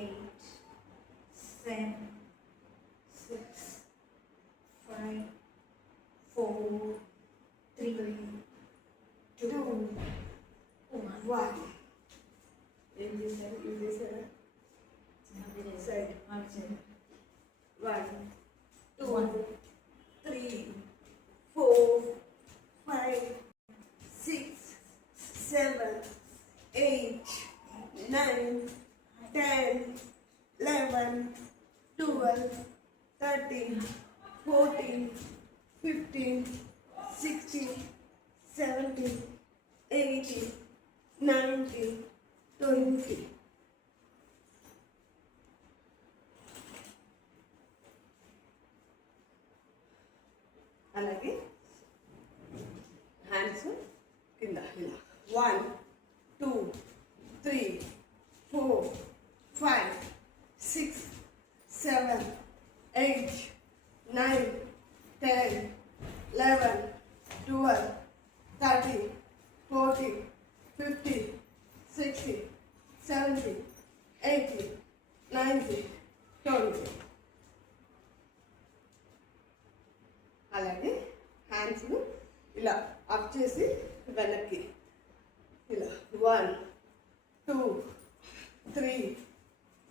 8, 7, 6, 5, 4, 3, 2, 1. ఏం చేశారు? ఇవి చేశారా? సరే 1, 2, 3, 4, 5, 6, 7, 8, 9, 10, 11, 12, 13, 14, 15, 16, 17, 18, 19, 20. అలాగే హ్యాండ్స్ కింద ఇలా 1, 2, 3, 4, 5, 6, 7, 8, 9, 10, 11, 12, 13, 14, 15, 16, 17, 18, 19, 20. అలాగే హ్యాండ్స్ను ఇలా అప్ చేసి వెనక్కి ఇలా 1, 2, 3,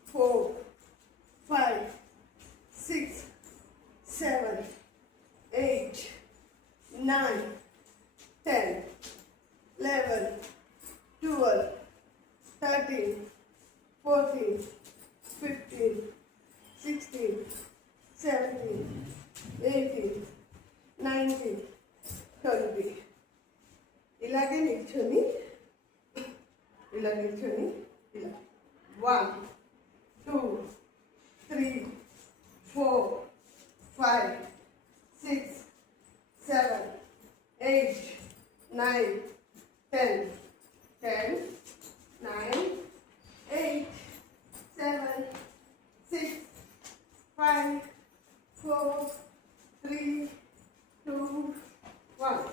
4, 5, 6, 7, 8, 9, 10, 11, 12, 13, 14, 15, 16, 17, 18, 19, 20. ఇలాగే నిల్చొని ఇలా 1, 2, 3, 4, 5, 6, 7, 8, 9, 10, 9, 8, 7, 6, 5, 4, 3, 2, 1.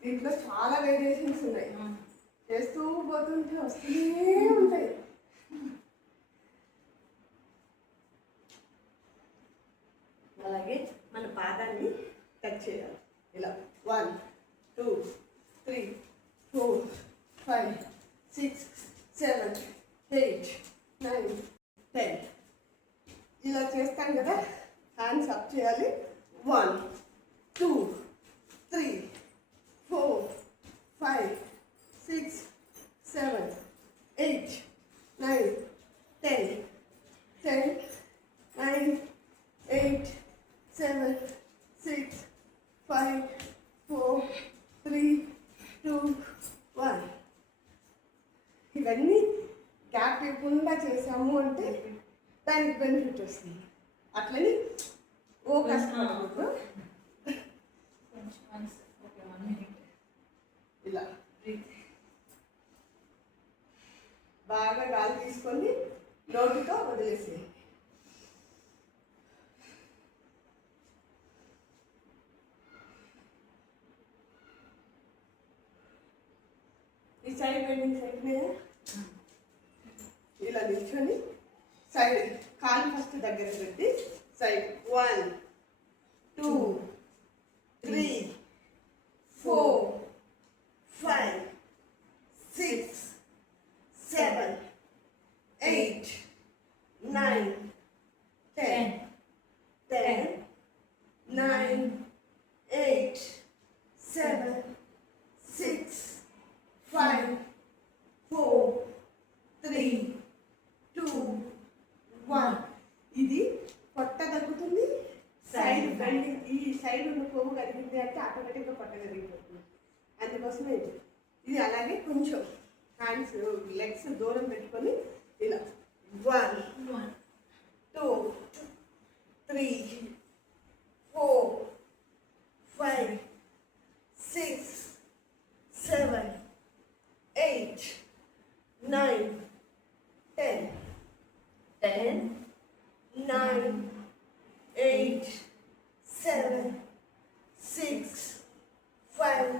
దీంట్లో చాలా వేరియేషన్స్ ఉన్నాయి. చేస్తూ పోతుంటే వస్తూనే ఉంటాయి. అలాగే మన పాదాన్ని టచ్ చేయాలి. ఇలా 1, 2, 3, 4, 5, 6, 7, 8, 9, 10. ఇలా చేస్తాం కదా, హ్యాండ్స్ అప్ చేయాలి. 1, 2, 3, 4, 5, 6, 7, 8, 9, 10, 9, 8, 7, 6, 5, 4, 3, 2, 1. ఇవన్నీ గ్యాప్ ఇవ్వకుండా చేసాము అంటే దానికి బెనిఫిట్ వస్తుంది. అట్లని ఓ కష్టపడకూడదు. ఇలా బాగా గాలి తీసుకొని నోటితో వదిలేసేయండి. ఈ సైడ్ బెండింగ్ సైడ్ మీద ఇలా నిల్చొని సైడ్ కాలు ఫస్ట్ దగ్గర పెట్టి సైడ్ 1, 2, 3, 4, 5, 6, 7, 8, 9, 10, 9, 8, 7, 6, 5, 4, 3, 2, 1. ఇది పొట్ట తగ్గుతుంది. సైడ్ బెండింగ్, ఈ సైడ్ ఉన్న కొవ్వు కరిగింది అంటే ఆటోమేటిక్గా పొట్ట కరిగిపోతుంది. అందుకోసమే ఇది అలాగే కొంచెం హ్యాండ్స్ లెగ్స్ దూరం పెట్టుకొని ఇలా 1, 2, 3, 4, 5, 6, 7, 8, 9, 10, 9, 8, 7, 6, 5,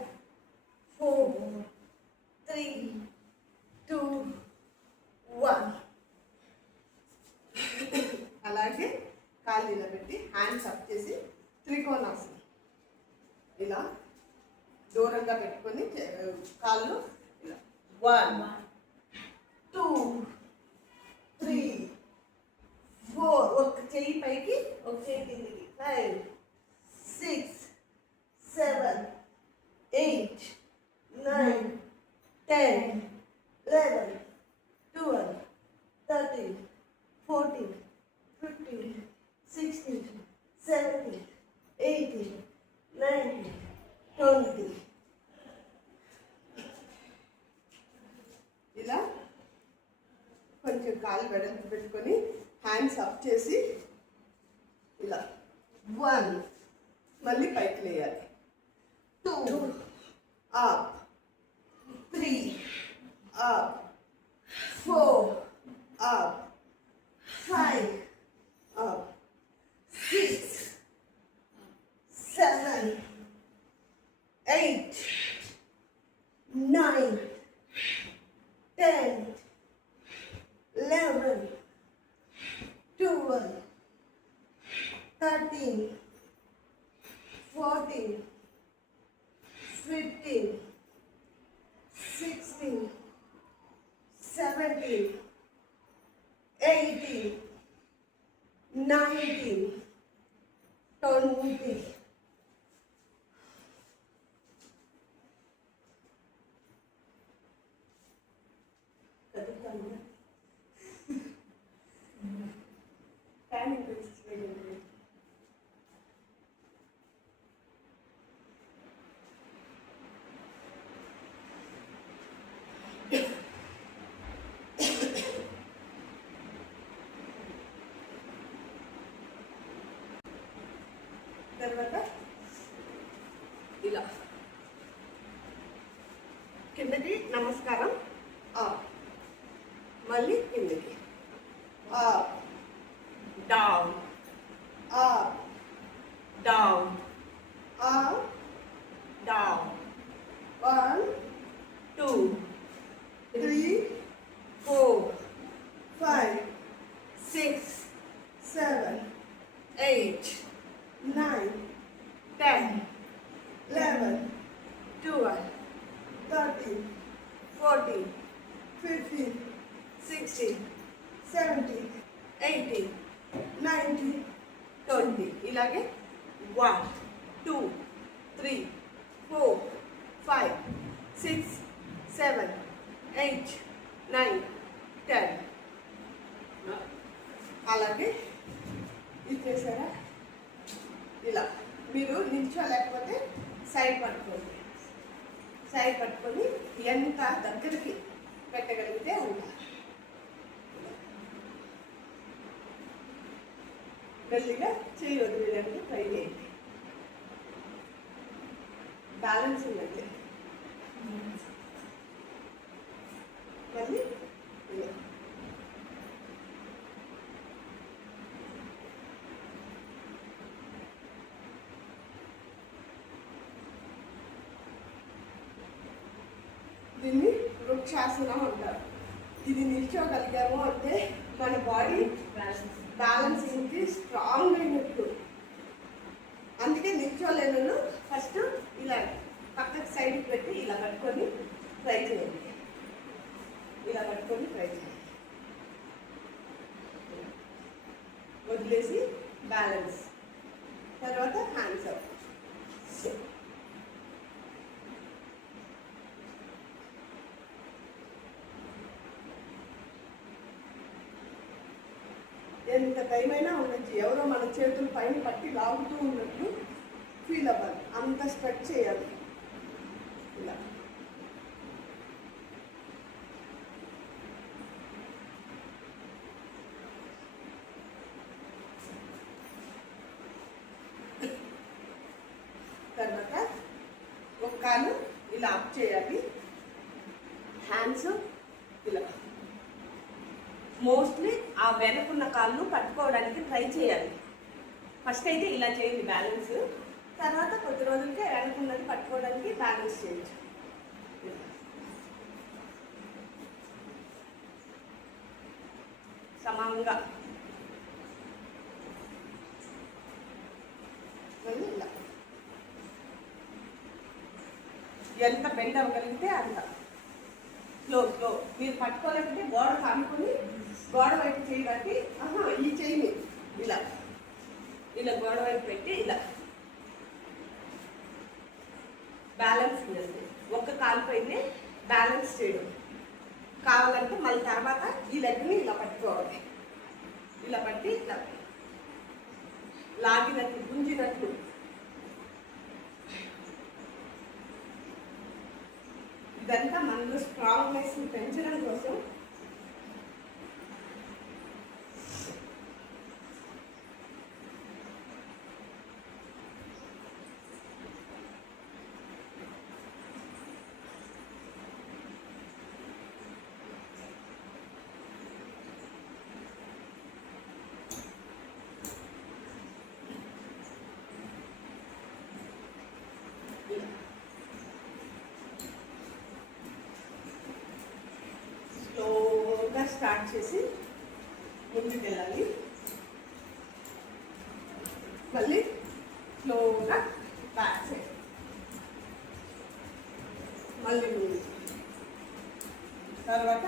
4, 3, 2, 1. కాలు ఇలా పెట్టి హ్యాండ్స్ అప్ చేసి త్రికోణాసనం ఇలా దూరంగా పెట్టుకొని కాళ్ళు ఇలా 1 2 3 4 ఒక చెయ్యి పైకి ఒక చెయ్యి కిందికి 5 6 7 8 9 10 11 12 13 14 15 16 17 18 19 20 ఇలా కొంచెం కాలు వెడల్పు పెట్టుకొని హ్యాండ్స్ అప్ చేసి ఇలా 1 మళ్ళీ పైకి లేయాలి 2 అప్ 3 అప్ 4 అప్ 5 అప్ 6 7 8 9 10 11 12 13 14 15 16 17 18 19 20 తర్వాత ఇలా కిందకి నమస్కారం మళ్ళీ కిందకి డౌన్ డౌన్ డౌన్ 1 2 3 4 5 6 7 8 9 10 11 12 13 14 15 16 17 18 19 20 ఇలాగే 1 2 3 4 5 6 7 8 9 10 అలాగే ఇది చేశారా ఇలా మీరు నిల్చోలేకపోతే సైడ్ పట్టుకోండి సైడ్ పట్టుకొని ఎంత దగ్గరికి పెట్టగలిగితే అంత మెల్లిగా చేయి వదిలేయడానికి ట్రై చేయండి బ్యాలెన్స్ ఉందండి మళ్ళీ ఇలా దీన్ని వృక్షాసనం అంటారు ఇది నిల్చోగలిగాము అంటే మన బాడీ బ్యాలెన్సింగ్కి స్ట్రాంగ్ అయినట్టు అందుకే నిల్చోలేను ఫస్ట్ ఇలా పక్కకి సైడ్కి పెట్టి ఇలా పట్టుకొని ట్రై చేయండి ఇలా పట్టుకొని ట్రై చేయండి వదిలేసి బ్యాలెన్స్ తర్వాత హ్యాండ్స్ అప్ ఎంత టైం అయినా ఉండొచ్చు ఎవరో మన చేతులు పైన పట్టి లాగుతూ ఉన్నట్టు ఫీల్ అవ్వాలి అంత స్ట్రెచ్ చేయాలి ఇలా తర్వాత ఒక కాలు ఇలా అప్ చేయాలి హ్యాండ్స్ ఇలా మోస్ట్లీ ఆ వెనకున్న కాళ్ళు పట్టుకోవడానికి ట్రై చేయాలి ఫస్ట్ అయితే ఇలా చేయండి బ్యాలెన్స్ తర్వాత కొద్ది రోజులకి వెనకున్నది పట్టుకోవడానికి బ్యాలెన్స్ చేయొచ్చు సమానంగా ఎంత బెండ్ అవ్వగలిగితే అంత స్లో స్లో. మీరు పట్టుకోలేకపోతే గోడ కానుకొని గోడ వైపు చేయబట్టి ఈ చెయ్యి ఇలా ఇలా గోడ వైపు పెట్టి ఇలా బ్యాలెన్స్ చేయండి. ఒక్క కాలుపైనే బ్యాలెన్స్ చేయడం కావాలంటే మళ్ళీ తర్వాత ఈ లెగ్ని ఇలా పట్టుకోవాలి. ఇలా పట్టి ఇట్లా లాగినట్లు గుంజినట్లు. ఇదంతా మనలో స్ట్రాంగ్నెస్ పెంచడం కోసం. స్లోగా స్టార్ట్ చేసి ముందుకెళ్ళాలి. మళ్ళీ స్లోగా బ్యాక్ సైడ్, మళ్ళీ ముందు, తర్వాత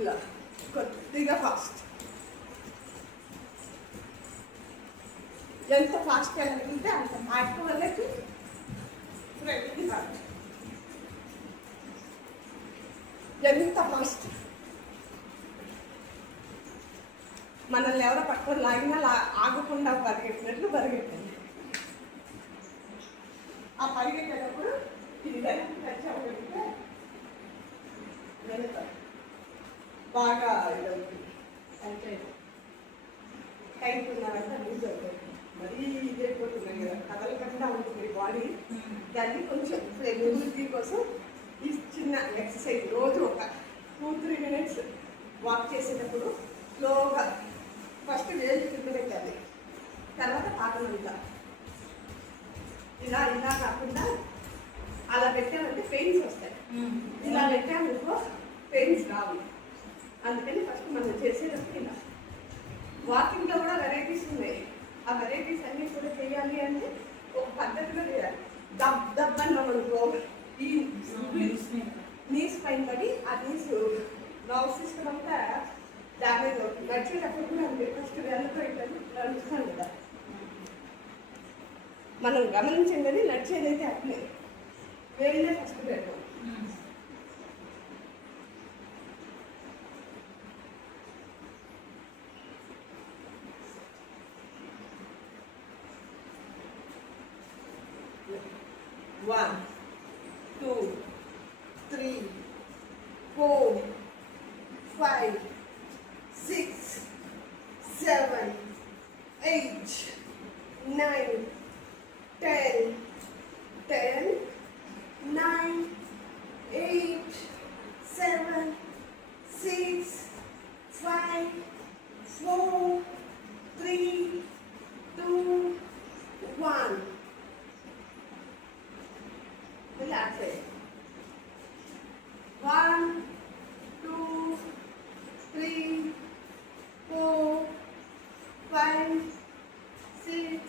ఇలా కొద్దిగా ఫాస్ట్. ఎంత ఫాస్ట్గా వెళ్ళాలంటే అంత ఫాస్ట్ వాళ్ళకి ఫ్రెండ్కి కాదు. ఎంత ఫాస్ట్ మనల్ని ఎవరో పట్టుకొని లాగినా ఆగకుండా పరిగెట్టినట్లు పరిగెట్టండి. ఆ పరిగెట్టేటప్పుడు ఇది వెనక్కి టచ్ అవ్వగలిగితే వెనక బాగా ఇదవుతుంది. టైట్ ఉన్నారంటే లూజ్ అవుతుంది. మరీ ఇదైపోతున్నాయి కదా, కదలకుండా ఉంటుంది బాడీ. దాన్ని కొంచెం ఫ్లెక్సిబిలిటీ కోసం ఈ చిన్న ఎక్సర్సైజ్ రోజు ఒక 2-3 మినిట్స్ వాక్ చేసేటప్పుడు స్లోగా ఫస్ట్ వేలు కింద పెట్టాలి, తర్వాత పాకమంతా ఇలా ఇలా కాకుండా అలా పెట్టామంటే పెయిన్స్ వస్తాయి. ఇలా పెట్టామనుకో పెయిన్స్ రావు. అందుకని ఫస్ట్ మనం చేసేటప్పుడు ఇలా. వాకింగ్లో కూడా వెరైటీస్ ఉన్నాయి. ఆ వెరైటీస్ అన్నీ కూడా చేయాలి అంటే ఒక పద్ధతిలో చేయాలి. దబ్బన్నాం అనుకో ఈ నీస్ పైన పడి ఆ నీస్ నర్వ్ సిస్టమ్ అంతా డ్యామేజ్ అవుతుంది. నడిచేటప్పుడు కూడా అంతే, ఫస్ట్ వెళ్ళతో ఇట్లా నడుస్తాం కదా. మనం గమనించండి, నడిచేదైతే అట్లే వేళ్ళే ఫస్ట్ పెట్టాం. One, 2, 3, 4, 5, 6, 7, 8, 9, 10, 9, 8, 7, 6, 5, 4, 3, 2, 1. Relax it. 1, 2, 3, 4, 5, 6,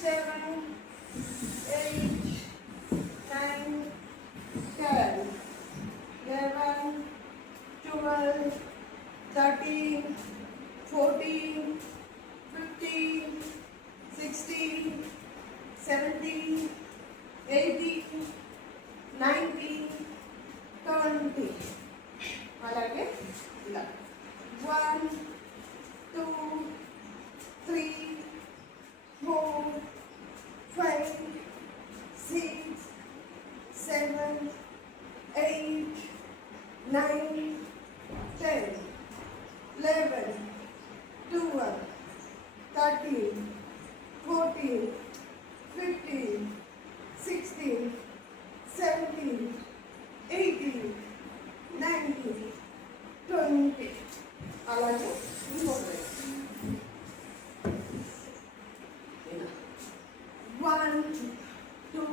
7, 8, 9, 10, 11, 12, 13, 14, 15, 16, 17, 18, 19, 20. అలాగే ఇలా 1, 2, 3, 4, 5, 6, 7, 8, 9, 10, 11, 12, 13, 14, 15, 16, 17, 18, 19, 20. అలాగే ఇంకొకటి 1, 2,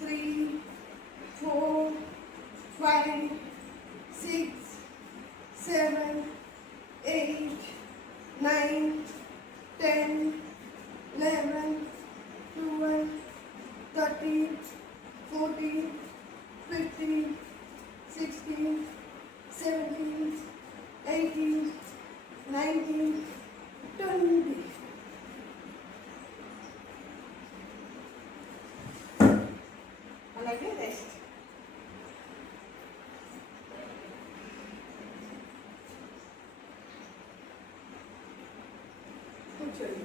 3, 4, 5, 6, 7, 8, 9, 10, 11, 12, 13, 14, 15, 16, 17, 18, 19, 20. అలాగే రెస్ట్. కూర్చోండి.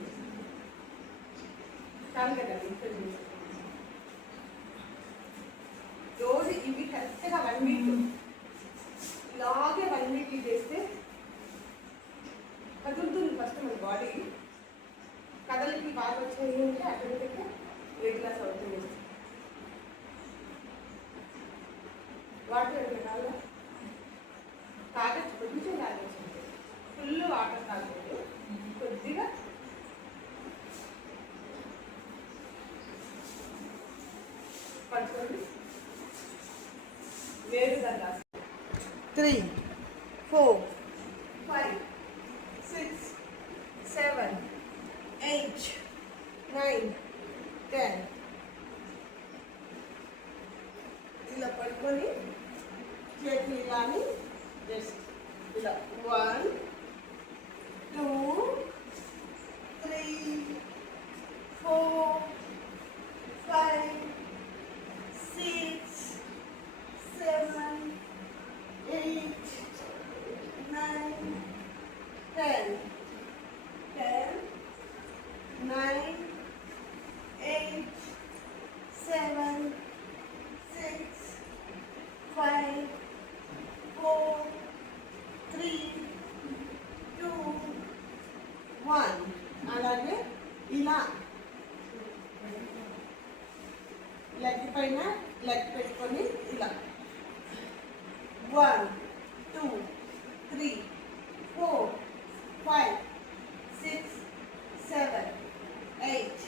కాలు కదండి కూర్చోండి. రోజు ఇవి కరెక్ట్గా 1 వీక్ ఇలాగే 1 వీక్ చేస్తే కదులుతుంది ఫస్ట్ మన బాడీ. కదలికి బాగా వచ్చాయి అంటే ఆటోమేటిక్గా వెయిట్ లాస్ అవుతుంది. వాటర్ కాదు తాగచ్చు, కొంచెం తాగచ్చు, ఫుల్ వాటర్ తాగలేదు, కొద్దిగా పట్టుకోండి. వేరుగా రాసి 3, 4, 5, 6, 7, 8, 9, 10. ఇలా పట్టుకొని చేతులు కానీ జస్ట్ ఇలా 1, 2, 3, 4, 5, 6, 7, 8, 9, 10. 10, 9, 8, 7, 6, 5, 4, 3, 2, 1. అలాగే ఇలా లెగ్ పైన లెగ్ పెట్టుకొని ఇలా 1, 2, 3, 4, 5, 6, 7, 8,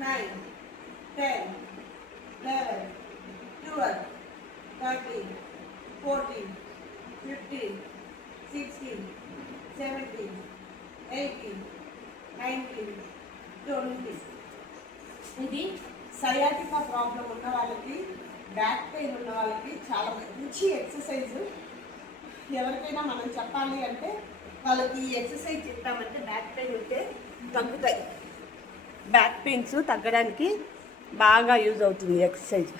9, 10, 11, 12, 13, 14, 15, 16, 17, 18, 19, 20. ఇది సయాటికా ప్రాబ్లం ఉన్న వాళ్ళకి, బ్యాక్ పెయిన్ ఉన్న వాళ్ళకి చాలా మంచి ఎక్సర్సైజ్. ఎవరికైనా మనం చెప్పాలి అంటే వాళ్ళకి ఈ ఎక్సర్సైజ్ చెప్తామంటే బ్యాక్ పెయిన్ ఉంటే తగ్గుతాయి. బ్యాక్ పెయిన్స్ తగ్గడానికి బాగా యూజ్ అవుతుంది ఎక్సర్సైజ్.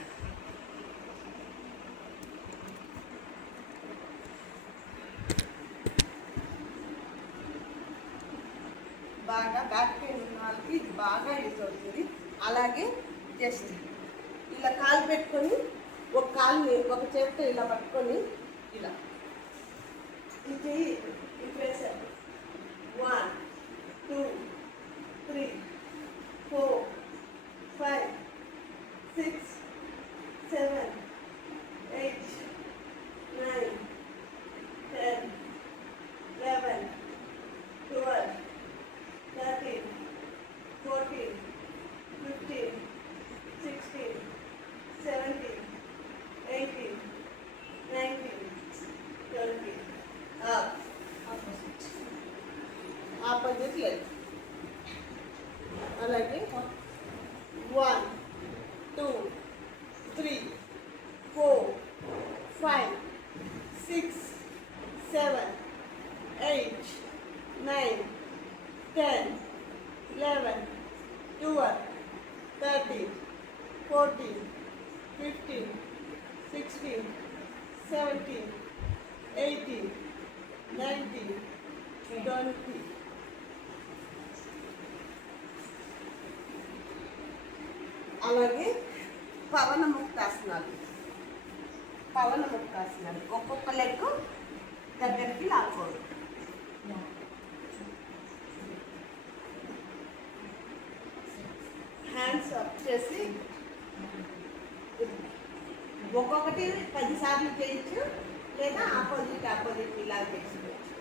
బాగా బ్యాక్ పెయిన్ ఉన్న వాళ్ళకి ఇది బాగా యూజ్ అవుతుంది. అలాగే జస్ట్ ఇలా కాలు పెట్టుకొని ఒక కాలుని ఒక చేతితో ఇలా పట్టుకొని ఇలా ఇది వేసారు. 1, 2, 3, 4, 5, 6, 7, 8, 9, 10, 11, 12, 13, 14, 15, 16, 17, 18, 19, 20. Up. Opposite leg. అలాగే 1, 2, 3, 4, 5, 6, 7, 8, 9, 10, 11, 12, 13, 14, 15, 16, 17, 18, 19, 20. అలాగే పవన ముక్తాసనాలు. ఒక్కొక్క లెగ్ దగ్గరికి లాక్కోవడం. హ్యాండ్స్ అప్ చేసి ఒక్కొక్కటి 10 సార్లు చేయొచ్చు, లేదా ఆపోజిట్ ఇలా చేసుకోవచ్చు.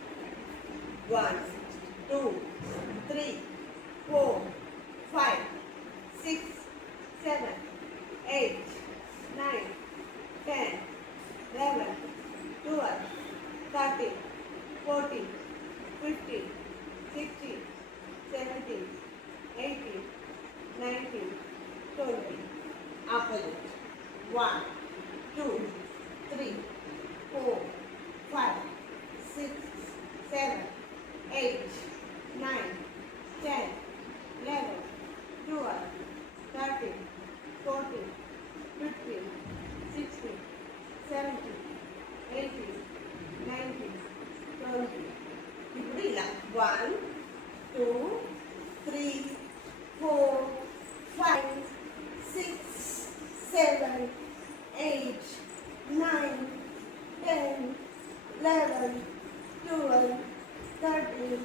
1, 2, 3, 4, 5, 6, 7, 8, 9, 10, 11, 12, 13, 14, 15, 16, 17, 18, 19, 20. Opposite. 1, 2, 3, 4, 5, 6, 7, 8, 9, 10, 11, 12, 13, 14, 15, 16, 17, 18, 19, 20. ఇప్పుడు ఇలా 1, 2, 3, 4, 5, 6, 7, 8, 9, 10, 11, 12, 13,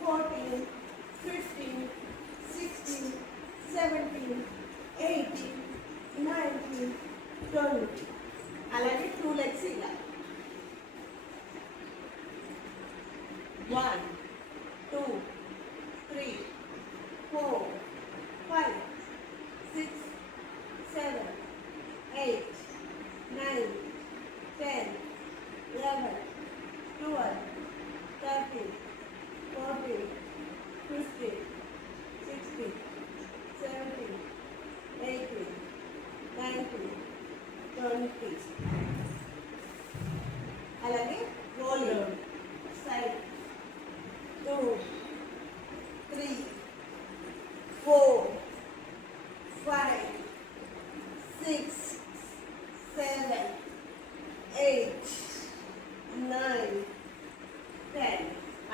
14, 15, 16, 17, 18, 19, 20. అలాగే 2 లెగ్స్ ఇలా 1, 2, 3, 4, 5, 6, 7, 8, 9, 10, 11, 12, 13, 14, 15, 16, 17, 18, 19, 20. అలాగే రోలింగ్ సైడ్ 2, 3, 4, 5, 6, 7, 8, 9, 10.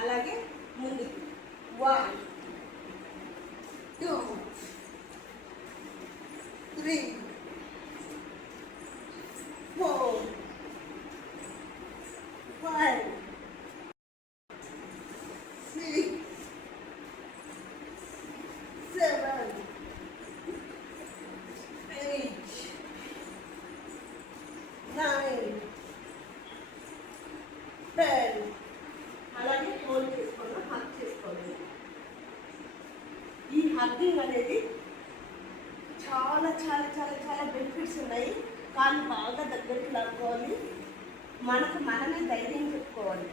అలాగే ముందుకు 1, 2, 3, 4, 5, 6, 7, 8, 9, 10. అలాగే హోల్డ్ చేసుకోవాలి, హగ్ చేసుకోవాలి. ఈ హగ్గింగ్ అనేది చాలా చాలా చాలా చాలా బెనిఫిట్స్ ఉన్నాయి. కాళ్ళు బాగా దగ్గరికి లాక్కోవాలి. మనకు మనమే ధైర్యం చెప్పుకోవాలి.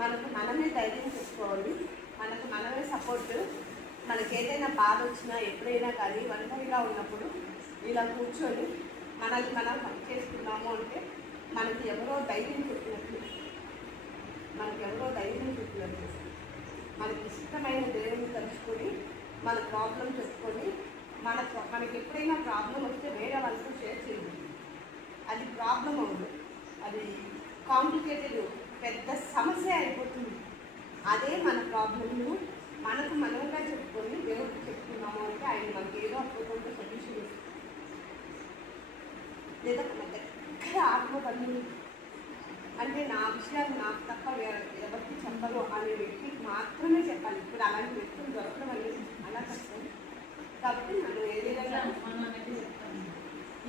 మనకు మనమే సపోర్ట్. మనకి ఏదైనా బాధ వచ్చినా ఎప్పుడైనా కానీ ఒంటరిగా ఉన్నప్పుడు ఇలా కూర్చొని మనల్ని మనం హక్ చేసుకున్నాము అంటే మనకి ఎవరో ధైర్యం చెప్పినట్లు, మనకి ఇష్టమైన దేవుని తలుచుకొని మన ప్రాబ్లం చెప్పుకొని మనకి ఎప్పుడైనా ప్రాబ్లం వస్తే వేరే వాళ్ళతో షేర్ చేయాలి. అది ప్రాబ్లం అవ్వదు, అది కాంప్లికేటెడ్ పెద్ద సమస్య అయిపోతుంది. అదే మన ప్రాబ్లమ్ను మనకు మనముగా చెప్పుకొని దేవుడికి చెప్పుకున్నాము అంటే ఆయన మనకి ఏదో అద్భుతంగా సొల్యూషన్ ఇస్తుంది. లేదా మన దగ్గర ఆత్మబంధువులు అంటే నా విషయాలు నాకు తప్ప ఎవరికి చెప్పరు అనే వ్యక్తికి మాత్రమే చెప్పాలి. ఇప్పుడు అలాంటి వ్యక్తులు దొరకడం అనేది అలా కష్టం. కాబట్టి మనం ఏదైనా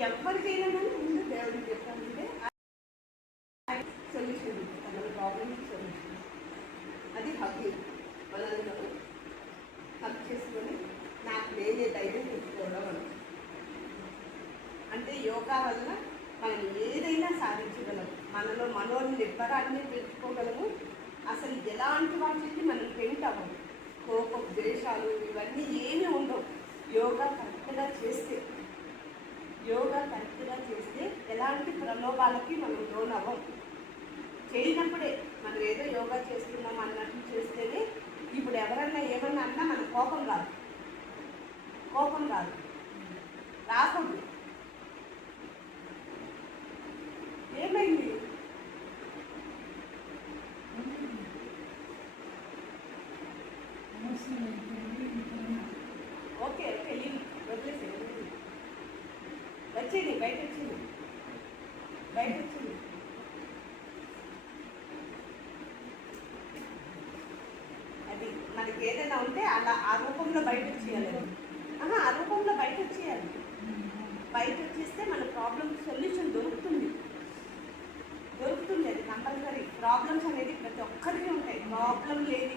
ఎవరికైనా కానీ ముందు దేవుడికి చెప్పాలంటే సొల్యూషన్ మన ప్రాబ్లమ్కి సొల్యూషన్. అది హగ్గింగ్. మనల్ని మనం హగ్ చేసుకొని నాకు నేనే ధైర్యం తెచ్చుకోవడం అంటే యోగా వల్ల మనం ఏదైనా సాధించగలము. మనలో నిబ్బరాన్ని పెంచుకోగలము. అసలు ఎలాంటి వాటికి మనం టెంట్ అవ్వము. కోపం, ద్వేషాలు ఇవన్నీ ఏమీ ఉండవు. యోగా కరెక్ట్గా చేస్తే ఎలాంటి ప్రలోభాలకి మనం లోనవ్వం. చేయనప్పుడే మనం ఏదో యోగా చేస్తున్నాం అన్నట్టు చేస్తేనే ఇప్పుడు ఎవరన్నా ఏమన్నా అన్నా మన కోపం రాదు, రాకూడదు. ఏమైంది? ఓకే వదిలేసి వచ్చేది బయట వచ్చింది. అది మనకి ఏదైనా ఉంటే అలా ఆ రూపంలో బయట వచ్చేయాలి. ఆ రూపంలో బయట వచ్చేయాలి. బయట వచ్చేస్తే మన ప్రాబ్లమ్ సొల్యూషన్ దొరుకుతుంది. అది కంపల్సరీ. ప్రాబ్లమ్స్ అనేది ప్రతి ఒక్కరికి ఉంటాయి. ప్రాబ్లం లేని